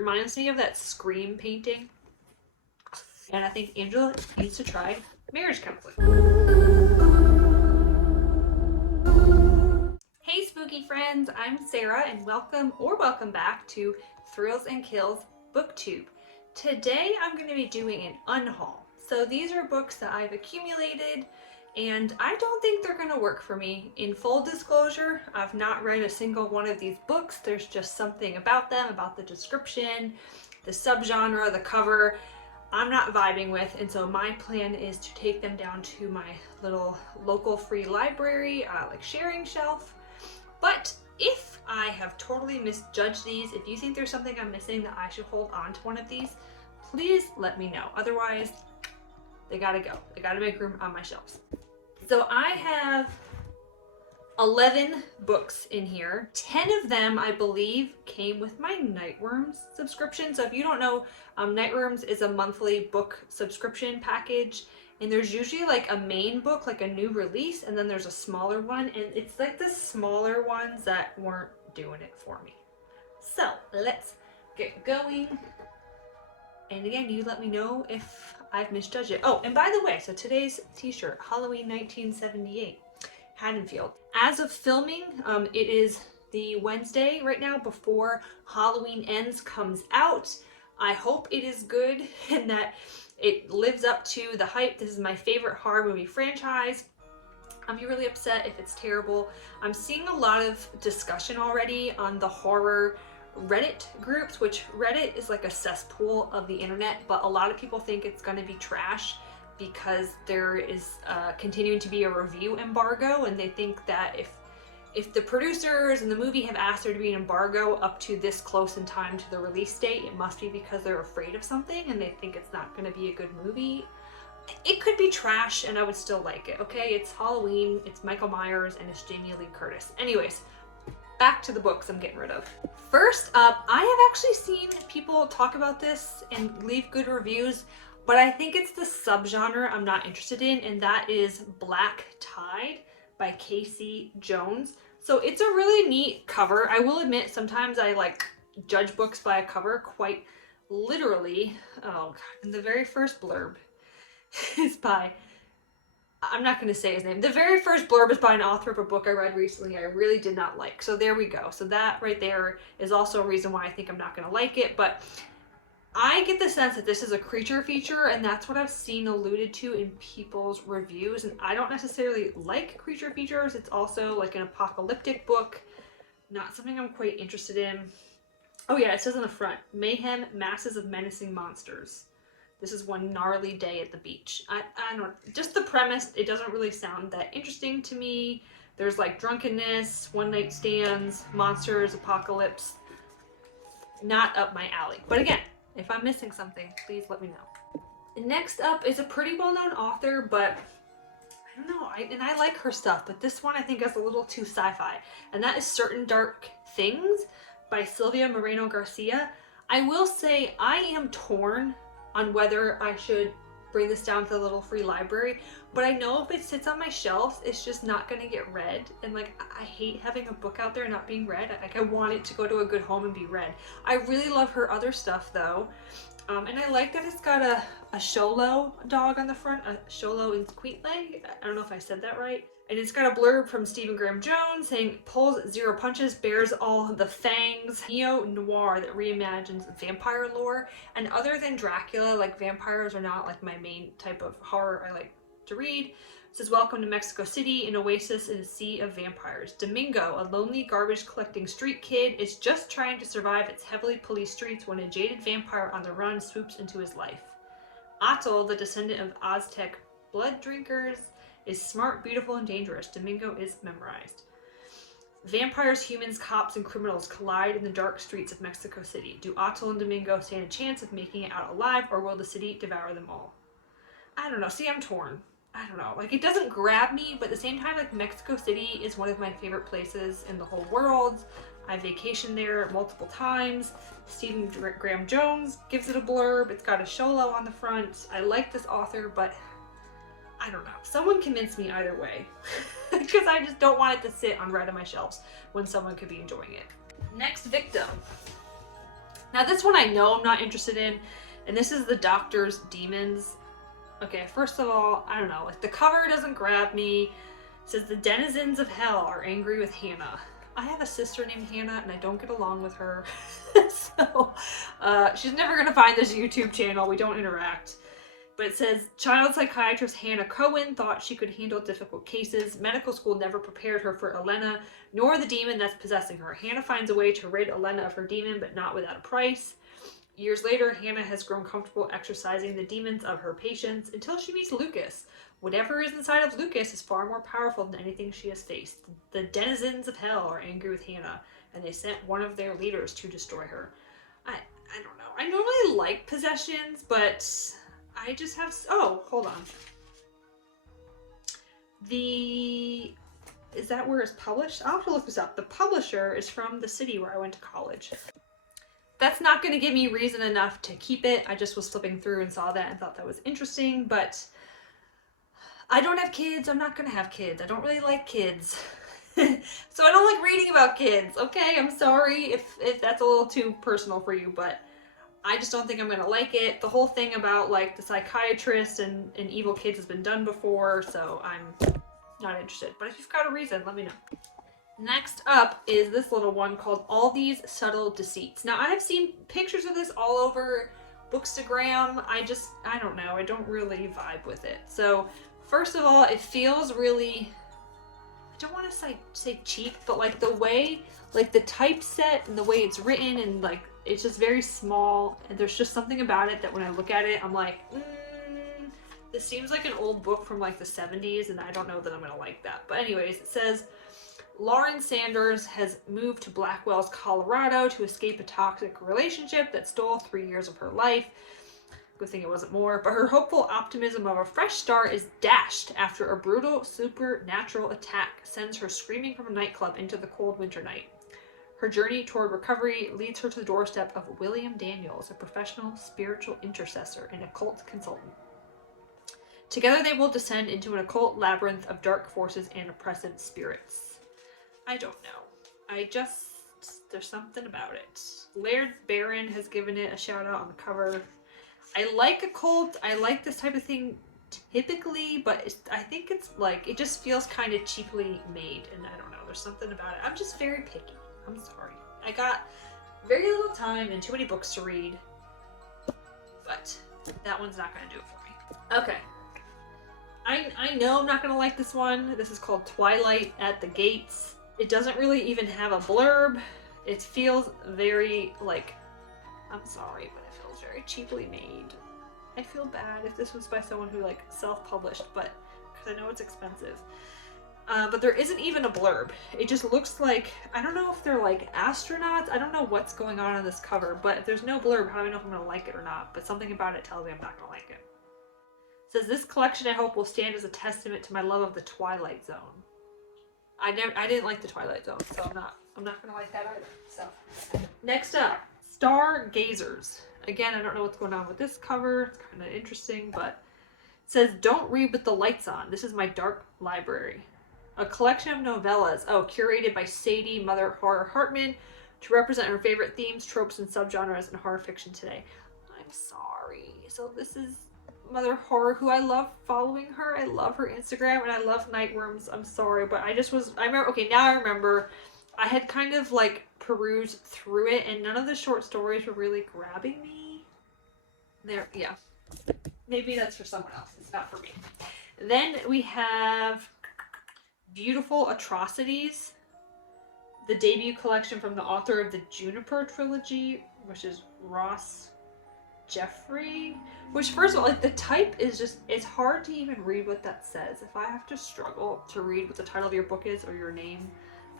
reminds me of that Scream painting. And I think Angela needs to try marriage counseling. Hey spooky friends, I'm Sarah and welcome back to Thrills and Kills Booktube. Today I'm going to be doing an unhaul. So these are books that I've accumulated and I don't think they're going to work for me. In full disclosure, I've not read a single one of these books. There's just something about them, about the description, the subgenre, the cover, I'm not vibing with, and so my plan is to take them down to my little local free library, like sharing shelf. But if I have totally misjudged these, if you think there's something I'm missing that I should hold on to one of these, please let me know. Otherwise, they gotta go. They gotta make room on my shelves. So I have 11 books in here. 10 of them, I believe, came with my Nightworms subscription. So if you don't know, Nightworms is a monthly book subscription package. And there's usually like a main book, like a new release, and then there's a smaller one. And it's like the smaller ones that weren't doing it for me. So let's get going. And again, you let me know if I've misjudged it. Oh, and by the way, so today's t-shirt, Halloween 1978. Haddonfield. As of filming, it is the Wednesday right now before Halloween Ends comes out. I hope it is good and that it lives up to the hype. This is my favorite horror movie franchise. I'd be really upset if it's terrible. I'm seeing a lot of discussion already on the horror Reddit groups, which Reddit is like a cesspool of the internet, but a lot of people think it's going to be trash because there is continuing to be a review embargo, and they think that if the producers and the movie have asked there to be an embargo up to this close in time to the release date, it must be because they're afraid of something and they think it's not going to be a good movie. It could be trash and I would still like it, okay? It's Halloween, it's Michael Myers, and it's Jamie Lee Curtis. Anyways, back to the books I'm getting rid of. First up, I have actually seen people talk about this and leave good reviews, but I think it's the subgenre I'm not interested in, and that is Black Tide by Casey Jones. So it's a really neat cover. I will admit sometimes I like judge books by a cover quite literally. Oh god, and the very first blurb is by, I'm not going to say his name. The very first blurb is by an author of a book I read recently I really did not like. So there we go. So that right there is also a reason why I think I'm not going to like it, but I get the sense that this is a creature feature, and that's what I've seen alluded to in people's reviews, and I don't necessarily like creature features. It's also like an apocalyptic book, not something I'm quite interested in. Oh yeah, it says on the front, mayhem, masses of menacing monsters. This is one gnarly day at the beach. I don't, just the premise, it doesn't really sound that interesting to me. There's like drunkenness, one night stands, monsters, apocalypse. Not up my alley. But again, if I'm missing something, please let me know. Next up is a pretty well-known author, but I don't know, I like her stuff, but this one I think is a little too sci-fi, and that is Certain Dark Things by Sylvia Moreno Garcia. I will say I am torn on whether I should bring this down to the little free library, but I know if it sits on my shelves, it's just not going to get read, and like I hate having a book out there not being read. Like I want it to go to a good home and be read. I really love her other stuff though, and I like that it's got a Xolo dog on the front, a Xolo in Queetle. I don't know if I said that right. And it's got a blurb from Stephen Graham Jones saying, pulls zero punches, bears all the fangs, neo-noir that reimagines vampire lore. And other than Dracula, like vampires are not like my main type of horror I like to read. It says, welcome to Mexico City, an oasis in a sea of vampires. Domingo, a lonely garbage collecting street kid, is just trying to survive its heavily policed streets when a jaded vampire on the run swoops into his life. Atl, the descendant of Aztec blood drinkers, is smart, beautiful, and dangerous. Domingo is memorized. Vampires, humans, cops, and criminals collide in the dark streets of Mexico City. Do Atl and Domingo stand a chance of making it out alive, or will the city devour them all? I don't know. See, I'm torn. I don't know. Like, it doesn't grab me, but at the same time, like, Mexico City is one of my favorite places in the whole world. I've vacationed there multiple times. Stephen Graham Jones gives it a blurb. It's got a Xolo on the front. I like this author, but I don't know. Someone convince me either way. Because I just don't want it to sit unread on my shelves when someone could be enjoying it. Next victim. Now this one I know I'm not interested in, and this is The Doctor's Demons. Okay, first of all, I don't know, like the cover doesn't grab me. It says the denizens of hell are angry with Hannah. I have a sister named Hannah and I don't get along with her. So she's never gonna find this YouTube channel. We don't interact. But it says, child psychiatrist Hannah Cohen thought she could handle difficult cases. Medical school never prepared her for Elena, nor the demon that's possessing her. Hannah finds a way to rid Elena of her demon, but not without a price. Years later, Hannah has grown comfortable exorcising the demons of her patients until she meets Lucas. Whatever is inside of Lucas is far more powerful than anything she has faced. The denizens of hell are angry with Hannah, and they sent one of their leaders to destroy her. I don't know. I normally like possessions, but I just have... Oh, hold on. Is that where it's published? I'll have to look this up. The publisher is from the city where I went to college. That's not going to give me reason enough to keep it. I just was flipping through and saw that and thought that was interesting, but I don't have kids. I'm not going to have kids. I don't really like kids. So I don't like reading about kids. Okay, I'm sorry if that's a little too personal for you, but I just don't think I'm going to like it. The whole thing about like the psychiatrist and evil kids has been done before, so I'm not interested. But if you've got a reason, let me know. Next up is this little one called All These Subtle Deceits. Now, I have seen pictures of this all over Bookstagram. I don't know. I don't really vibe with it. So, first of all, it feels really, I don't want to say cheap, but like the way, like the typeset and the way it's written and like, it's just very small. And there's just something about it that when I look at it, I'm like, this seems like an old book from like the 70s and I don't know that I'm going to like that. But anyways, it says, Lauren Sanders has moved to Blackwell's, Colorado to escape a toxic relationship that stole 3 years of her life. Good thing it wasn't more. But her hopeful optimism of a fresh start is dashed after a brutal supernatural attack sends her screaming from a nightclub into the cold winter night. Her journey toward recovery leads her to the doorstep of William Daniels, a professional spiritual intercessor and occult consultant. Together they will descend into an occult labyrinth of dark forces and oppressive spirits. I don't know. There's something about it. Laird Barron has given it a shout out on the cover. I like occult. I like this type of thing typically, but I think it's like, it just feels kind of cheaply made, and I don't know. There's something about it. I'm just very picky. I'm sorry. I got very little time and too many books to read, but that one's not going to do it for me. Okay. I know I'm not going to like this one. This is called Twilight at the Gates. It doesn't really even have a blurb. It feels very, like, I'm sorry, but it feels very cheaply made. I feel bad if this was by someone who, like, self-published, but, because I know it's expensive. But there isn't even a blurb. It just looks like, I don't know if they're, like, astronauts. I don't know what's going on this cover, but if there's no blurb, how do I know if I'm going to like it or not? But something about it tells me I'm not going to like it. It says, this collection, I hope, will stand as a testament to my love of the Twilight Zone. I didn't like the Twilight Zone, so I'm not gonna like that either. So next up, Stargazers. Again, I don't know what's going on with this cover. It's kind of interesting, but it says, don't read with the lights on. This is my dark library. A collection of novellas, curated by Sadie Mother Horror Hartman to represent her favorite themes, tropes, and subgenres in horror fiction today. I'm sorry. So this is Mother Horror, who I love following her. I love her Instagram and I love Nightworms. I'm sorry, but I remember I had kind of like perused through it and none of the short stories were really grabbing me. Yeah. Maybe that's for someone else. It's not for me. Then we have Beautiful Atrocities, the debut collection from the author of the Juniper trilogy, which is Ross Jeffrey, which first of all, like the type is just, it's hard to even read what that says. If I have to struggle to read what the title of your book is or your name,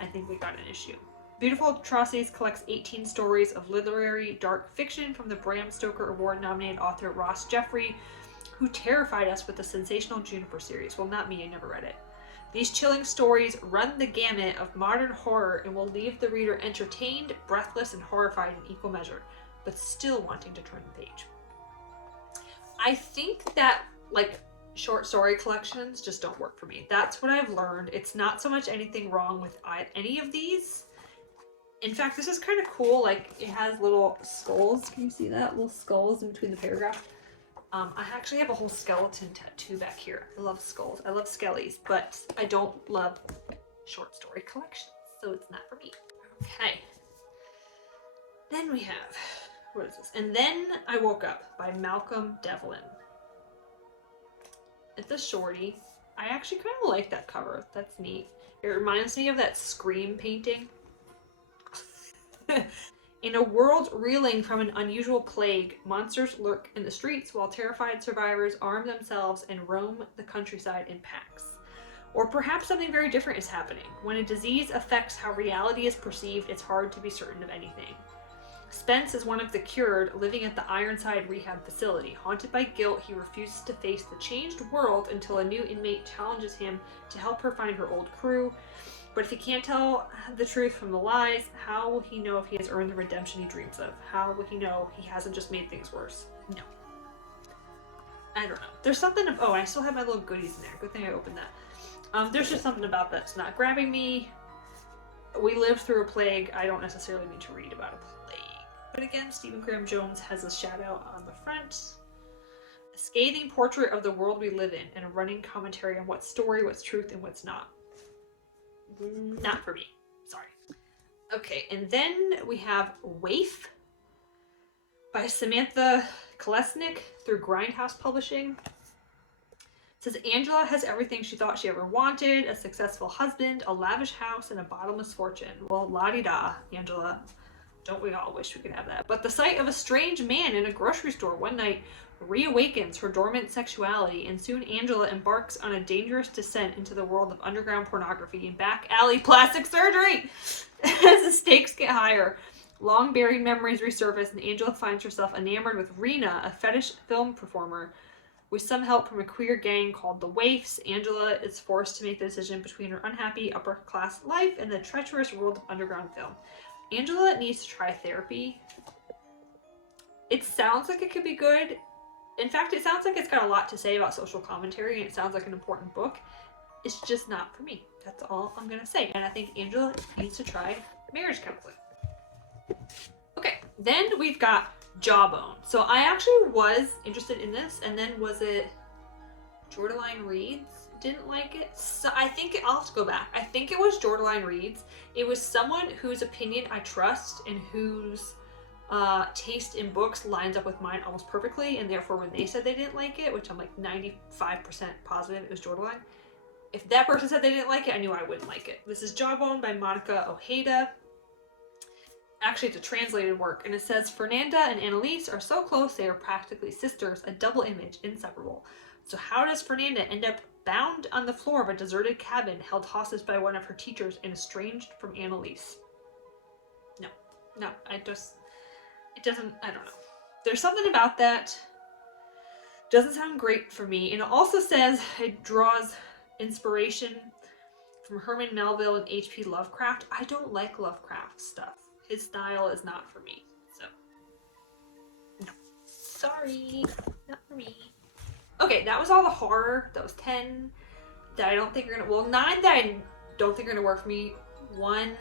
I think we got an issue. Beautiful Atrocities collects 18 stories of literary dark fiction from the Bram Stoker Award nominated author Ross Jeffrey, who terrified us with the sensational Juniper series. Well, not me, I never read it. These chilling stories run the gamut of modern horror and will leave the reader entertained, breathless, and horrified in equal measure, but still wanting to turn the page. I think that, like, short story collections just don't work for me. That's what I've learned. It's not so much anything wrong with any of these. In fact, this is kind of cool. Like, it has little skulls. Can you see that? Little skulls in between the paragraphs. I actually have a whole skeleton tattoo back here. I love skulls. I love skellies, but I don't love short story collections, so it's not for me. Okay. Then we have, what is this? And Then I Woke Up by Malcolm Devlin. It's a shorty. I actually kind of like that cover. That's neat. It reminds me of that Scream painting. In a world reeling from an unusual plague, monsters lurk in the streets while terrified survivors arm themselves and roam the countryside in packs. Or perhaps something very different is happening. When a disease affects how reality is perceived, it's hard to be certain of anything. Spence is one of the cured living at the Ironside Rehab Facility. Haunted by guilt, he refuses to face the changed world until a new inmate challenges him to help her find her old crew. But if he can't tell the truth from the lies, how will he know if he has earned the redemption he dreams of? How will he know he hasn't just made things worse? No. I don't know. There's something of, oh, I still have my little goodies in there. Good thing I opened that. There's just something about that's not grabbing me. We lived through a plague. I don't necessarily need to read about a plague. But again, Stephen Graham Jones has a shadow on the front. A scathing portrait of the world we live in and a running commentary on what's story, what's truth, and what's not. Not for me. Sorry. Okay, and then we have Waif by Samantha Kolesnik through Grindhouse Publishing. It says Angela has everything she thought she ever wanted, a successful husband, a lavish house, and a bottomless fortune. Well, la-di-da, Angela. Don't we all wish we could have that? But the sight of a strange man in a grocery store one night reawakens her dormant sexuality, and soon Angela embarks on a dangerous descent into the world of underground pornography and back alley plastic surgery. As the stakes get higher, long buried memories resurface, and Angela finds herself enamored with Rena, a fetish film performer. With some help from a queer gang called the Waifs, Angela is forced to make the decision between her unhappy upper-class life and the treacherous world of underground film. Angela needs to try therapy. It sounds like it could be good. In fact, it sounds like it's got a lot to say about social commentary, and it sounds like an important book. It's just not for me. That's all I'm going to say. And I think Angela needs to try marriage counseling. Okay, then we've got Jawbone. So I actually was interested in this, and then was it Jordaline Reeds? Didn't like it. So I think I'll have to go back. I think it was Jordaline Reeds. It was someone whose opinion I trust and whose taste in books lines up with mine almost perfectly, and therefore when they said they didn't like it, which I'm like 95% positive it was Jordaline, if that person said they didn't like it, I knew I wouldn't like it. This is Jawbone by Monica Ojeda. Actually, it's a translated work, and it says, Fernanda and Annalise are so close they are practically sisters, a double image, inseparable. So how does Fernanda end up bound on the floor of a deserted cabin, held hostage by one of her teachers and estranged from Annalise? No, it doesn't, I don't know. There's something about that. Doesn't sound great for me. And it also says it draws inspiration from Herman Melville and H.P. Lovecraft. I don't like Lovecraft stuff. His style is not for me. So, no. Sorry. Not for me. Okay, that was all the horror. That was 10 that I don't think are gonna, well, 9 that I don't think are gonna work for me. 1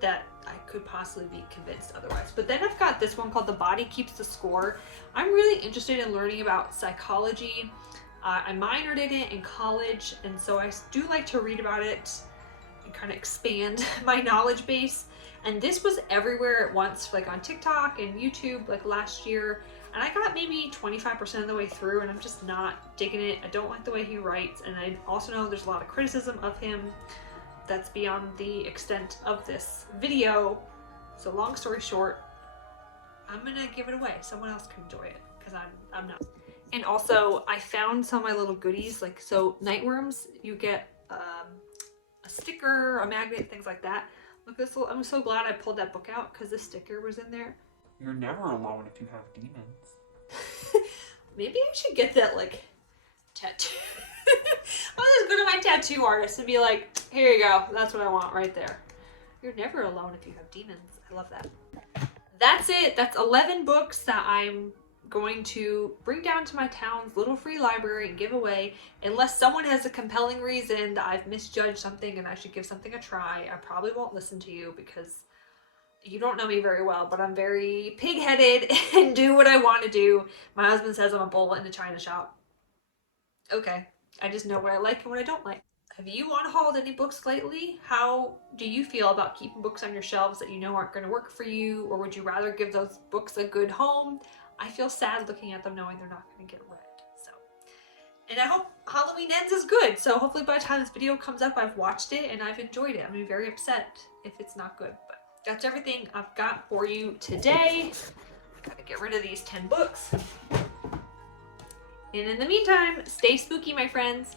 that I could possibly be convinced otherwise. But then I've got this one called The Body Keeps the Score. I'm really interested in learning about psychology. I minored in it in college, and so I do like to read about it and kind of expand my knowledge base. And this was everywhere at once, like on TikTok and YouTube, like last year. And I got maybe 25% of the way through, and I'm just not digging it. I don't like the way he writes, and I also know there's a lot of criticism of him that's beyond the extent of this video. So long story short, I'm gonna give it away. Someone else can enjoy it, because I'm not. And also, I found some of my little goodies, like, so Nightworms, you get a sticker, a magnet, things like that. Look at this little, I'm so glad I pulled that book out, because this sticker was in there. You're never alone if you have demons. Maybe I should get that, like, tattoo. I'll just go to my tattoo artist and be like, here you go, that's what I want right there. You're never alone if you have demons. I love that. That's it. That's 11 books that I'm going to bring down to my town's little free library and give away, unless someone has a compelling reason that I've misjudged something and I should give something a try. I probably won't listen to you, because you don't know me very well, but I'm very pig-headed and do what I want to do. My husband says I'm a bull in a china shop. Okay, I just know what I like and what I don't like. Have you unhauled any books lately? How do you feel about keeping books on your shelves that you know aren't going to work for you, or would you rather give those books a good home? I feel sad looking at them knowing they're not going to get read. So, and I hope Halloween Ends is good. So hopefully by the time this video comes up, I've watched it and I've enjoyed it. I'm gonna be very upset if it's not good, but that's everything I've got for you today. I gotta get rid of these 10 books. And in the meantime, stay spooky, my friends.